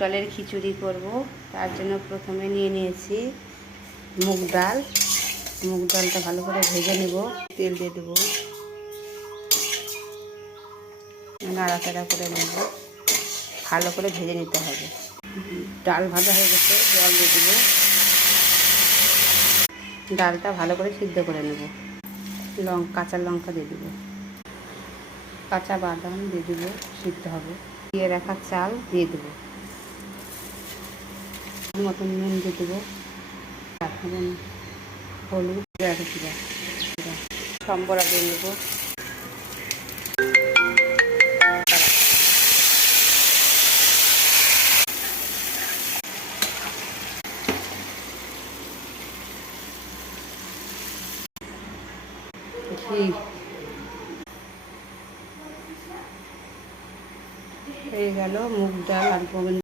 ডালের খিচুড়ি করব। তার জন্য প্রথমে নিয়ে নিয়েছি মুগ ডাল। মুগ ডালটা ভালো করে ভেজে নেব। তেল দিয়ে দেবো, নাড়াচাড়া করে নেব, ভালো করে ভেজে নিতে হবে। ডাল ভাজা হয়ে গেছে, জল দিয়ে দেবো। ডালটা ভালো করে সিদ্ধ করে নেব। কাঁচা লঙ্কা দিয়ে দেবো, কাঁচা বাদাম দিয়ে দেবো, সিদ্ধ হবে। দিয়ে রাখা চাল দিয়ে দেবো, মতন নুন দিয়ে দেবো, হলুদ, সম্বরা দিয়ে নেব। ঘি হয়ে গেল মুগ ডাল আর গোবিন্দ